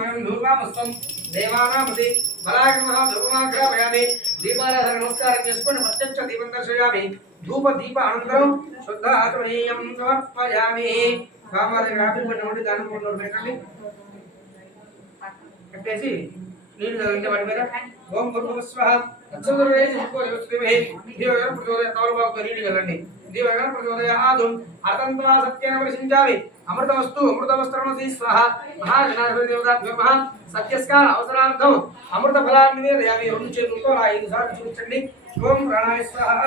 మనం ధూపామస్తం దేవానామతి బలాగ్రమః ధూపమాగ్రహయామి దీపారాధన నమస్కారం చేసుకొని ప్రత్యక్ష దీపం దర్శయామి ధూప దీప అనంతరం శుద్ధ ఆచమనీయం సమర్పయామి స్వామివారి రాత్రి పడినటువంటి దానం కొండలు పెట్టండి కట్టేసి నీళ్ళు తగిలితే వాటి మీద ఓం భూర్భువస్వః తత్సవితుర్వరేణ్యం భర్గో దేవస్య ధీమహి ధియో యో నః ప్రచోదయాత్ తమలపాకుతో నీళ్ళు చల్లండి ధియో యో నః ప్రచోదయాత్ అతంత్వా సత్యేన పరిశించామి అమృతమస్తు అమృతవస్త్రమసి స్వాహ మహాగణాధిపతి దేవతాభ్యో నమః సత్యస్కార అవసరార్థం అమృత ఫలాన్ని నివేదయామి రెండు చేతులతో 5 సార్లు చూపించండి ఓం ప్రాణాయ స్వాహ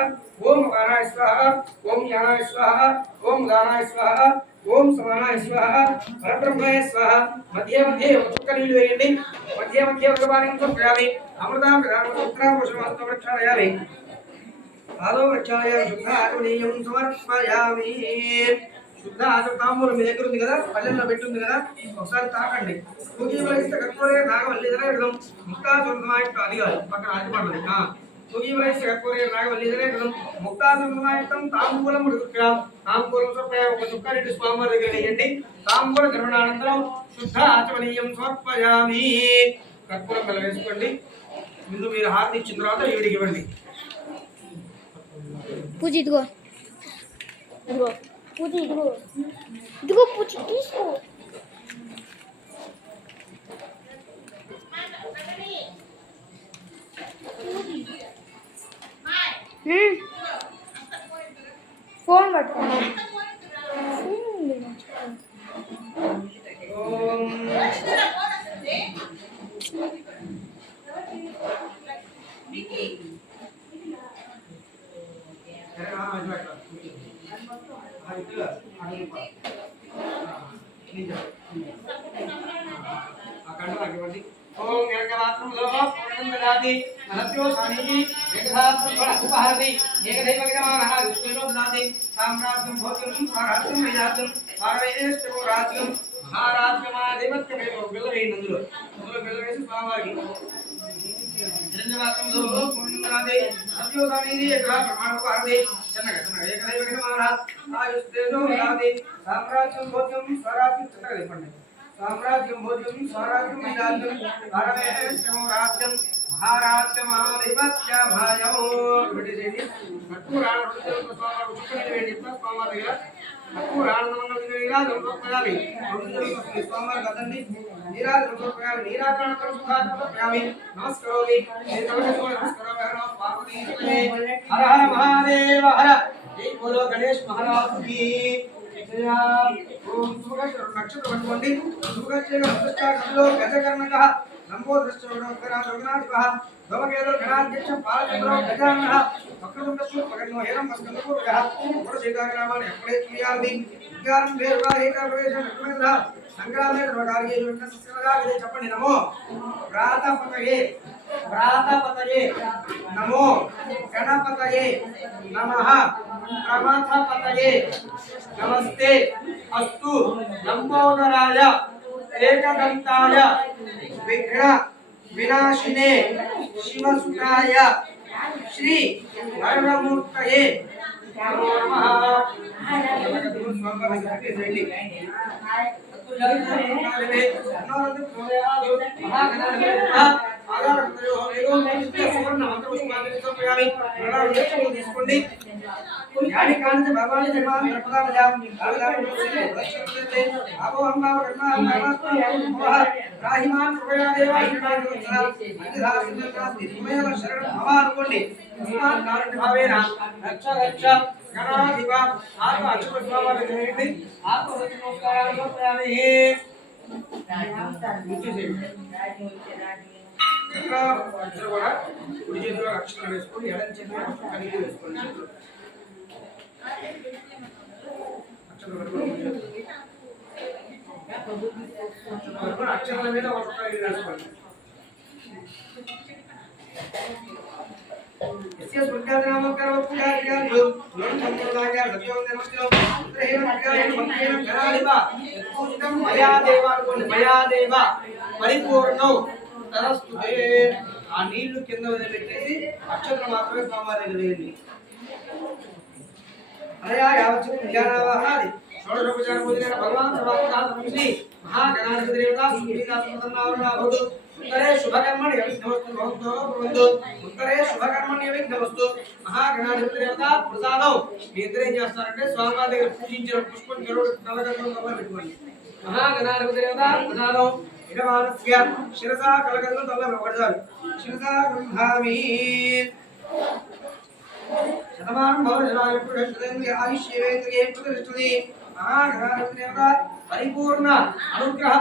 ఓం అపానాయ స్వాహ ఓం జ్ఞానాయ స్వాహ ఓం దానాయ స్వాహ ఓం సమానాయ స్వాహ పరబ్రహ్మాయ స్వాహ మధ్య మధ్య చుక్క నీళ్ళు వేయండి మధ్య మధ్య భగవాన్ సమర్పయామి అమృతాం ప్రధానోషమాత్మ ప్రక్షాళయామి ఆదో ప్రక్షాళయామి శుద్ధ ఆచమనీయం సమర్పయామి శుద్ధ ఆచమతాంబూలం మీ దగ్గర ఉంది కదా పల్లెల్లో పెట్టుంది కదా ఒకసారి తాకండి పూజీవలయిస్తే కర్పూరే నాగవల్లిదర ఇడదాం ముక్తా సుందరమాయట్టు అది కాదు పక్కన ఆచి పడ్డది పూజీవలయిస్తే కర్పూరే నాగవల్లిదర ఇడదాం ముక్తా సుందరమాయట్టం తాంబూలం ఉడుకుతాం తాంబూలం సమర్పయామి ఒక చుక్క నీటి స్వామివారి దగ్గర వేయండి తాంబూల గ్రహణానంతరం శుద్ధ ఆచమనీయం సమర్పయామి కర్పూరం బెల్ల వేసుకోండి ముందు మీరు హారతి ఇచ్చిన తర్వాత ఈవిడికి ఇవ్వండి పూజ ఇదిగో ఇదిగో పూజ ఇదిగో ఇదిగో పూజ తీసుకో ఫోన్ పట్టుకోండి ఓం ఏకమాత్రం లోహ పూర్ణందదాతి నలభ్యో సానిహి ఏకధాత్రం ఉపహరతి ఏకదైవ విద్యమానః విష్ణులో దదాతి సామ్రాజ్యం భోజ్యం స్వరాజ్యం విజాత్యం పారవేష్టో రాజ్యం మహారాజ్యమాధిపత్యమేవ బిల్లవేయండి అందులో బిల్లవేసి స్వామివారికి నిరంజనాత్రం లోహ పూర్ణందదాతి నలభ్యో సానిహి ఏకధాత్రం ఉపహరతి చిన్నగా ఏకదైవ విద్యమానః ఆయుష్ేజో దదాతి సామ్రాజ్యం భోజ్యం స్వరాజ్యం చిన్నగా చెప్పండి సామ్రాజ్యం భోజ్యం స్వరాజ్యం విజాత్యం పారవేష్టో రాజ్యం మహారాజ్యమాధిపత్యమయం పెట్టేసేయండి కర్పూర ఆనందం స్వామివారు చుక్కని వేయండి స్వామివారి దగ్గర కర్పూర ఆనందం నీరాజనం సమర్పయామి స్వామివారి కదండి నీరాజనం సమర్పయామి నీరాజనం సమర్పయామి నమస్కరోమి నమస్కారం పార్వతీ హర హర మహాదేవ హర జై బోలో గణేష్ మహారాజ్ కి ఓం సుగేశ్వర నక్షత్రం పట్టుకోండి సుగేశ్వర గజకర్ణకః నంబోధశ్చోగనాధిపః భవకేదో గణాధ్యక్షం పాలచంద్రో గజాననః వక్రతుండస్సు పగడ్నో హేరం మస్కందపూర్వకః పురశేఖరనామాని ఎప్పుడే క్రియాది విజ్ఞానం వేరుగా ఏకప్రవేశం నకుమేధ సంగ్రామే సర్వకార్యే విఘ్నస్కరదాగే చెప్పండి నమో ప్రాతపతయే నమో గణపతయే నమః ప్రమథపతయే నమస్తే అస్తు లంబోదరాయ ఏకదంతాయ విఘ్న వినాశినే శివసుతాయ శ్రీ వరదమూర్తయే నమో నమః తీసుకోండి यानी कान से भगवान से मान प्रदान जाम आगदान से लक्ष्य आपो हम नाम करना राहिमान कृपया देवा हिमान करा अंधरास तुम्हें शरण भगवान कोंडी भगवान कारण भावेन रक्षा रक्षा गणाधिपा आत्म अक्षर स्वामी देवी आत्म नमस्कार समर्पयामि नीचे से ఇంకా ఇద్దరు కూడా కుడి చేతిలో అక్షరం వేసుకొని ఎడమ చేతిలో కలిగి వేసుకోండి అక్షరాల మీద ఒక కలిగి వేసుకోండి इसके सुनकर नाम करो पूजा कर लो लोन संप्रदाय का सत्यों ने नमस्कार उत्रहीन मक्काय भक्तेन घरालिबा पूजितम मया देवा को मया देवा परिपूर्णो तरस्तुते ఆ నీళ్లు కింద వదిలిపెట్టేసి అక్షరం మాత్రమే స్వామివారి దగ్గర వేయండి అరయా యావచ్చు జ్ఞానవాహాది షోడశోపచార పూజన భగవాన్ సర్వాత్మశ్రీ మహాగణాధిపతి దేవతా సుప్రీదాసమతన్నావరణ భవతు ఉత్తరే శుభకర్మణి అవిఘ్నమస్తు భవంతో భవంతు ఉత్తరే శుభకర్మణి అవిఘ్నమస్తు మహాగణాధిపతి దేవతా ప్రసాదం మీ ఇద్దరు ఏం చేస్తారంటే స్వామివారి దగ్గర పూజించిన పుష్పం చెరువు నలగడం కవర్ పెట్టుకోండి మహాగణాధిపతి దేవతా ప్రసాదం ఇడమానస్య శిరసా కలగందు తల్ల పడతారు శిరసా గృహామి శతమానం భవజనాయ పురుషేంద్రియ ఆయుష్యేంద్రియ ప్రతిష్ఠతి మహాగణాధిపతి దేవతా పరిపూర్ణ అనుగ్రహ